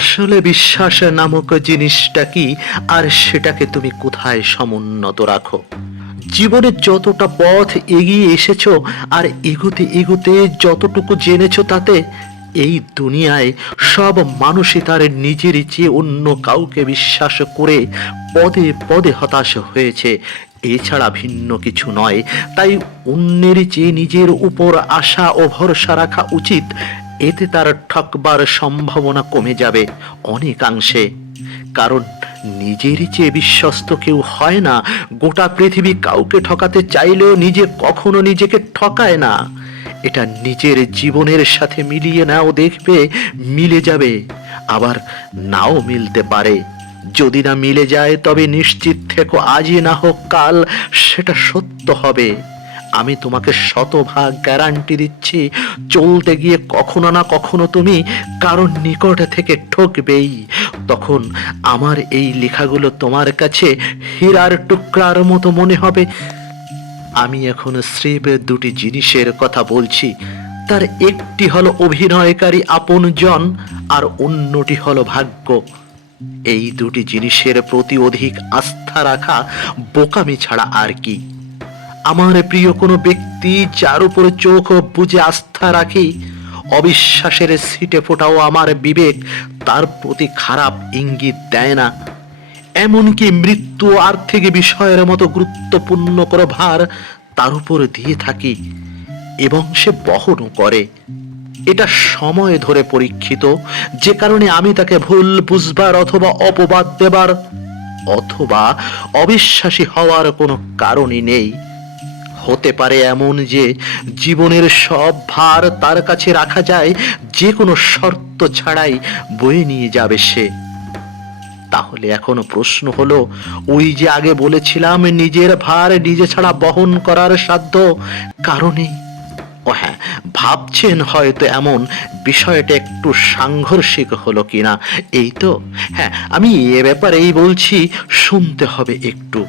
আসলে বিশ্বাস নামক জিনিসটা কি, আর সেটাকে তুমি কোথায় সমুন্নত রাখো? জীবনে যতটা পথ এগিয়ে এসেছো আর এগোতে এগোতে যতটুকু জেনেছো, তাতে এই দুনিয়ায় সব মানুষই তার নিজের চেয়ে অন্য কাউকে বিশ্বাস করে পদে পদে হতাশ হয়েছে, এছাড়া ভিন্ন কিছু নয়। তাই অন্যের চেয়ে নিজের উপর আশা ও ভরসা রাখা উচিত। এতে তার ঠকবার সম্ভাবনা কমে যাবে অনেকাংশে। কারণ নিজের চেয়ে বিশ্বস্ত কেউ হয় না। গোটা পৃথিবী কাউকে ঠকাতে চাইলেও নিজে কখনো নিজেকে ঠকায় না। এটা নিজের জীবনের সাথে মিলিয়ে নাও, দেখবে মিলে যাবে, আবার নাও মিলতে পারে। যদি না মিলে যায় তবে নিশ্চিত থেকো, আজই না হোক কাল সেটা সত্য হবে। আমি তোমাকে শতভাগ গ্যারান্টি দিচ্ছি, চলতে গিয়ে কখনো না কখনো তুমি কারোর নিকট থেকে ঠকবেই। তখন আমার এই লেখাগুলো তোমার কাছে হীরার টুকরার মতো মনে হবে। আমি এখন স্রেফ দুটি জিনিসের কথা বলছি। তার একটি হলো অভিনয়কারী আপনজন, আর অন্যটি হলো ভাগ্য। এই দুটি জিনিসের প্রতি অধিক আস্থা রাখা বোকামি ছাড়া আর কি। আমার প্রিয় কোনো ব্যক্তি যার উপরে চোখ বুজে আস্থা রাখি, অবিশ্বাসের ছিটে ফোটাও আমার বিবেক তার প্রতি খারাপ ইঙ্গিত দেয় না। এমনকি মৃত্যু আর্থিক বিষয়ের মতো গুরুত্বপূর্ণ কোনো ভার তার উপর দিয়ে থাকি, এবং সে বহনও করে। এটা সময় ধরে পরীক্ষিত, যে কারণে আমি তাকে ভুল বুঝবার অথবা অপবাদ দেবার অথবা অবিশ্বাসী হওয়ার কোনো কারণই নেই। হতে পারে এমন যে জীবনের সব ভার তার কাছে রাখা যায়, যে কোনো শর্ত ছাড়াই বয়ে নিয়ে যাবে সে। তাহলে এখনো প্রশ্ন হলো, ওই যে আগে বলেছিলাম নিজের ভার নিজে ছাড়া বহন করার সাধ্য কারণে। ও হ্যাঁ, ভাবছেন হয়তো এমন বিষয়টা একটু সাংঘর্ষিক হলো কিনা। এই তো, হ্যাঁ, আমি এ ব্যাপারেই বলছি, শুনতে হবে একটু।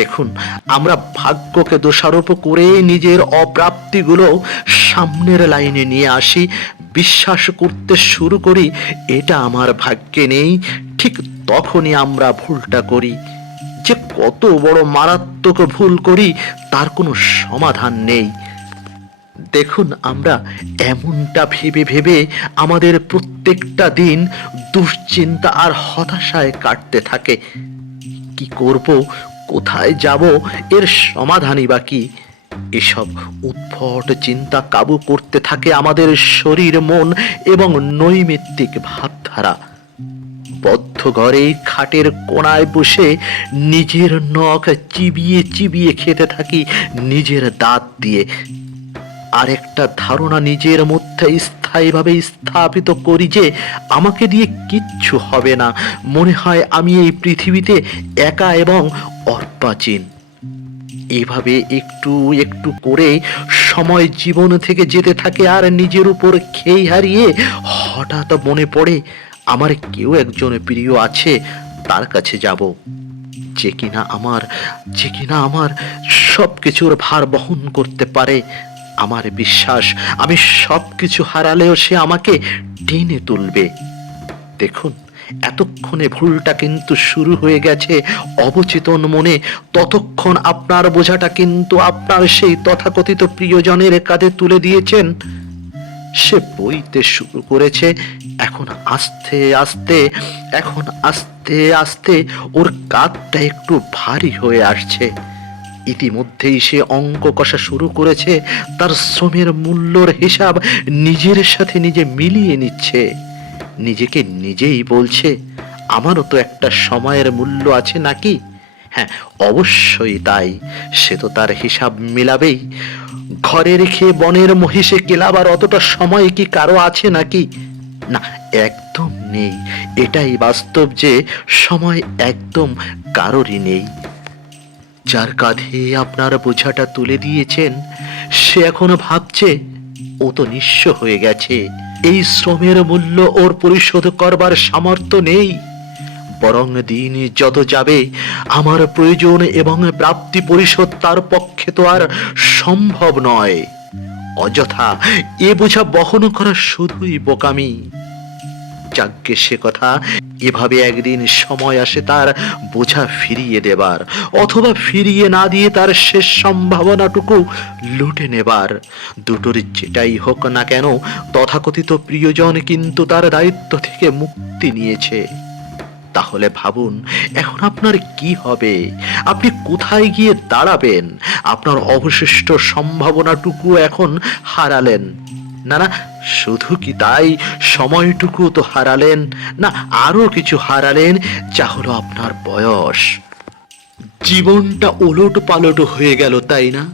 দেখুন, আমরা ভাগ্যকে দোষারোপ করে নিজের অপ্রাপ্তিগুলো সামনের লাইনে নিয়ে আসি, বিশ্বাস করতে শুরু করি এটা আমার ভাগ্যে নেই। ঠিক তখনই আমরা ভুলটা করি। যে কত বড় মারাত্মক ভুল করি তার কোনো সমাধান নেই। দেখুন, আমরা এমনটা ভেবে ভেবে আমাদের প্রত্যেকটা দিন দুশ্চিন্তা আর হতাশায় কাটতে থাকে। কি করব, কোথায় যাব, এর সমাধানই বা কি? এসব উদ্ভট চিন্তা কাবু করতে থাকে আমাদের শরীর, মন এবং নৈমিত্তিক ভাবধারা। বদ্ধ ঘরে খাটের কোণায় বসে নিজের নখ চিবিয়ে চিবিয়ে খেতে থাকি নিজের দাঁত দিয়ে। আর একটা ধারণা নিজের মধ্যে স্থায়ীভাবে স্থাপিত করি যে আমাকে দিয়ে কিচ্ছু হবে না। মনে হয় আমি এই পৃথিবীতে একা এবং অর্বাচীন। এভাবে একটু একটু করে সময় জীবন থেকে যেতে থাকে, আর নিজের উপর খেই হারিয়ে হঠাৎ মনে পড়ে আমার কেউ একজন প্রিয় আছে, তার কাছে যাব, যে কিনা আমার সবকিছুর ভার বহন করতে পারে। আমার বিশ্বাস, আমি সবকিছু হারালেও সে আমাকে টেনে তুলবে। দেখুন, এতক্ষণে ভুলটা কিন্তু শুরু হয়ে গেছে অবচেতন মনে। ততক্ষণ আপনার বোঝাটা কিন্তু আপনার সেই তথাকথিত প্রিয়জনের কাঁধে তুলে দিয়েছেন। সে বইতে শুরু করেছে। এখন আস্তে আস্তে এখন আস্তে আস্তে ওর কাঁধটা একটু ভারী হয়ে আসছে। ইতিমধ্যেই সে অঙ্ক কষা শুরু করেছে, তার শ্রমের মূল্যর হিসাব নিজের সাথে নিজে মিলিয়ে নিচ্ছে। নিজেকে নিজেই বলছে, আমারও তো একটা সময়ের মূল্য আছে নাকি? হ্যাঁ, অবশ্যই তাই। সে তো তার হিসাব মেলাবেই। ঘরে রেখে বনের মহিষে কেলাবার অতটা সময় কি কারো আছে নাকি? না, একদম নেই। এটাই বাস্তব যে সময় একদম কারোরই নেই। যার কাঁধে আপনার বোঝাটা তুলে দিয়েছেন, সে এখনো ভাবছে ও তো নিঃস্ব হয়ে গেছে, এই শ্রমের মূল্য ওর পরিশোধ করবার সামর্থ্য নেই। বরং দিন যত যাবে আমার প্রয়োজন এবং প্রাপ্তি পরিশোধ তার পক্ষে তো আর সম্ভব নয়। অযথা এ বোঝা বহন করা শুধুই বোকামি। যাগ্যে সে কথা, এভাবে একদিন সময় আসে তার বোঝা ফিরিয়ে দেবার, অথবা ফিরিয়ে না দিয়ে তার শেষ সম্ভাবনাটুকু লুটে নেবার। দুটোর যেটাই হোক না কেন, তথাকথিত প্রিয়জন কিন্তু তার দায়িত্ব থেকে মুক্তি নিয়েছে। তাহলে ভাবুন, এখন আপনার কি হবে? আপনি কোথায় গিয়ে দাঁড়াবেন? আপনার অবশিষ্ট সম্ভাবনাটুকু এখন হারালেন। না না, শুধু কি তাই, সময়টুকু তো হারালেন, না আরো কিছু হারালেন, যা হলো আপনার বয়স। জীবনটা ওলট পালট হয়ে গেল, তাই না?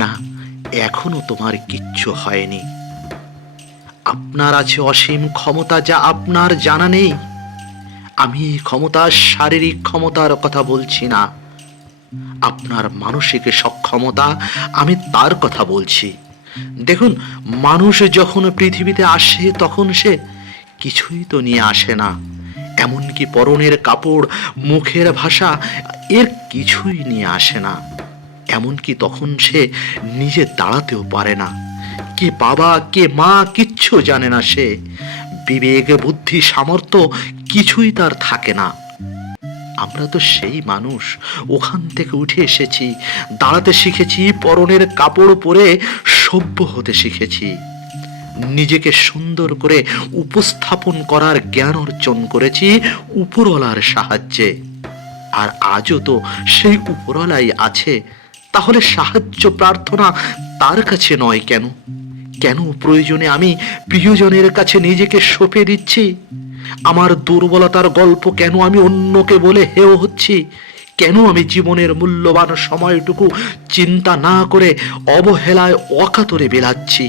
না, এখনো তোমার কিচ্ছু হয়নি। আপনার আছে অসীম ক্ষমতা, যা আপনার জানা নেই। আমি এই ক্ষমতা, শারীরিক ক্ষমতার কথা বলছি না। আপনার মানসিক সক্ষমতা, আমি তার কথা বলছি। দেখুন, মানুষ যখন পৃথিবীতে আসে তখন সে কিছুই তো নিয়ে আসে না। এমনকি পরনের কাপড়, মুখের ভাষা, এর কিছুই নিয়ে আসে না। এমনকি তখন সে নিজে দাঁড়াতেও পারে না। কে বাবা কে মা কিচ্ছু জানে না সে। বিবেক, বুদ্ধি, সামর্থ্য কিছুই তার থাকে না। আমরা তো সেই মানুষ, ওখান থেকে উঠে এসেছি, দাঁড়াতে শিখেছি, পরনের কাপড় পরে সভ্য হতে শিখেছি, নিজেকে সুন্দর করে উপস্থাপন করার জ্ঞান অর্জন করেছি উপরওয়ালার সাহায্যে। আর আজও তো সেই উপরওয়ালাই আছে। তাহলে সাহায্য প্রার্থনা তার কাছে নয় কেন? কেন প্রয়োজনে আমি প্রিয়জনের কাছে নিজেকে সঁপে দিচ্ছি? আমার দুর্বলতার গল্প কেন আমি অন্যকে বলে হেয় হচ্ছি? কেন আমি জীবনের মূল্যবান সময়টুকু চিন্তা না করে অবহেলায় অকাতরে বিলাচ্ছি?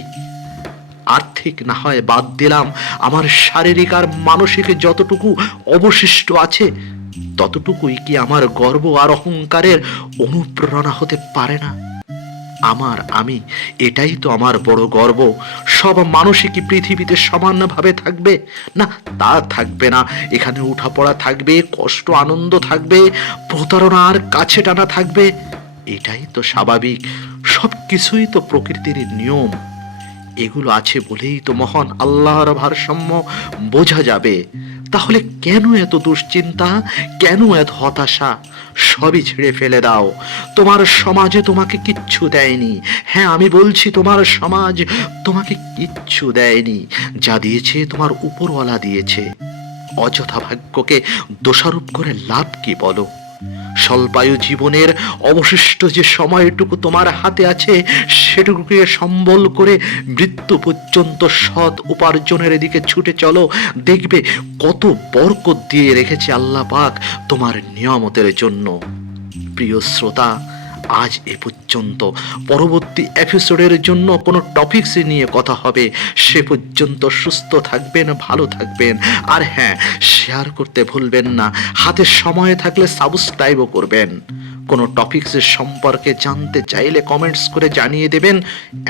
আর্থিক না হয় বাদ দিলাম, আমার শারীরিক আর মানসিক যতটুকু অবশিষ্ট আছে, ততটুকুই কি আমার গর্ব আর অহংকারের অনুপ্রেরণা হতে পারে না? আমি, এটাই তো আমার বড় গর্ব। সব মানুষই কি পৃথিবীতে সমানভাবে থাকবে? না, তা থাকবে না। এখানে উঠাপড়া থাকবে, কষ্ট আনন্দ থাকবে, প্রতারণা আর কাছে টানা থাকবে। এটাই তো স্বাভাবিক। সব কিছুই তো প্রকৃতির নিয়ম। এগুলো আছে বলেই তো মহান আল্লাহর ভারসাম্য বোঝা যাবে। তাহলে কেন এত দুশ্চিন্তা, কেন এত হতাশা? সবই ছেড়ে ফেলে দাও। তোমার সমাজে তোমাকে কিচ্ছু দেয়নি। হ্যাঁ, আমি বলছি, তোমার সমাজ তোমাকে কিচ্ছু দেয়নি। যা দিয়েছে তোমার উপরওয়ালা দিয়েছে। অযথা ভাগ্যকে দোষারোপ করে লাভ কি বলো? স্বল্পায়ু জীবনের অবশিষ্ট যে সময়টুকু তোমার হাতে আছে, সেটুকুকে সম্বল করে মৃত্যু পর্যন্ত সৎ উপার্জনের দিকে ছুটে চলো। দেখবে কত বরকত দিয়ে রেখেছে আল্লাহ পাক তোমার নিয়ামতের জন্য। প্রিয় শ্রোতা, আজ এ পর্যন্ত। পরবর্তী এপিসোডের জন্য কোনো টপিকস নিয়ে কথা হবে। সে পর্যন্ত সুস্থ থাকবেন, ভালো থাকবেন, আর হ্যাঁ, শেয়ার করতে ভুলবেন না। হাতে সময় থাকলে সাবস্ক্রাইবও করবেন। কোনো টপিকসের সম্পর্কে জানতে চাইলে কমেন্টস করে জানিয়ে দেবেন।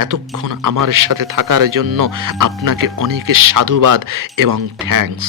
এতক্ষণ আমার সাথে থাকার জন্য আপনাকে অনেক সাধুবাদ এবং থ্যাঙ্কস।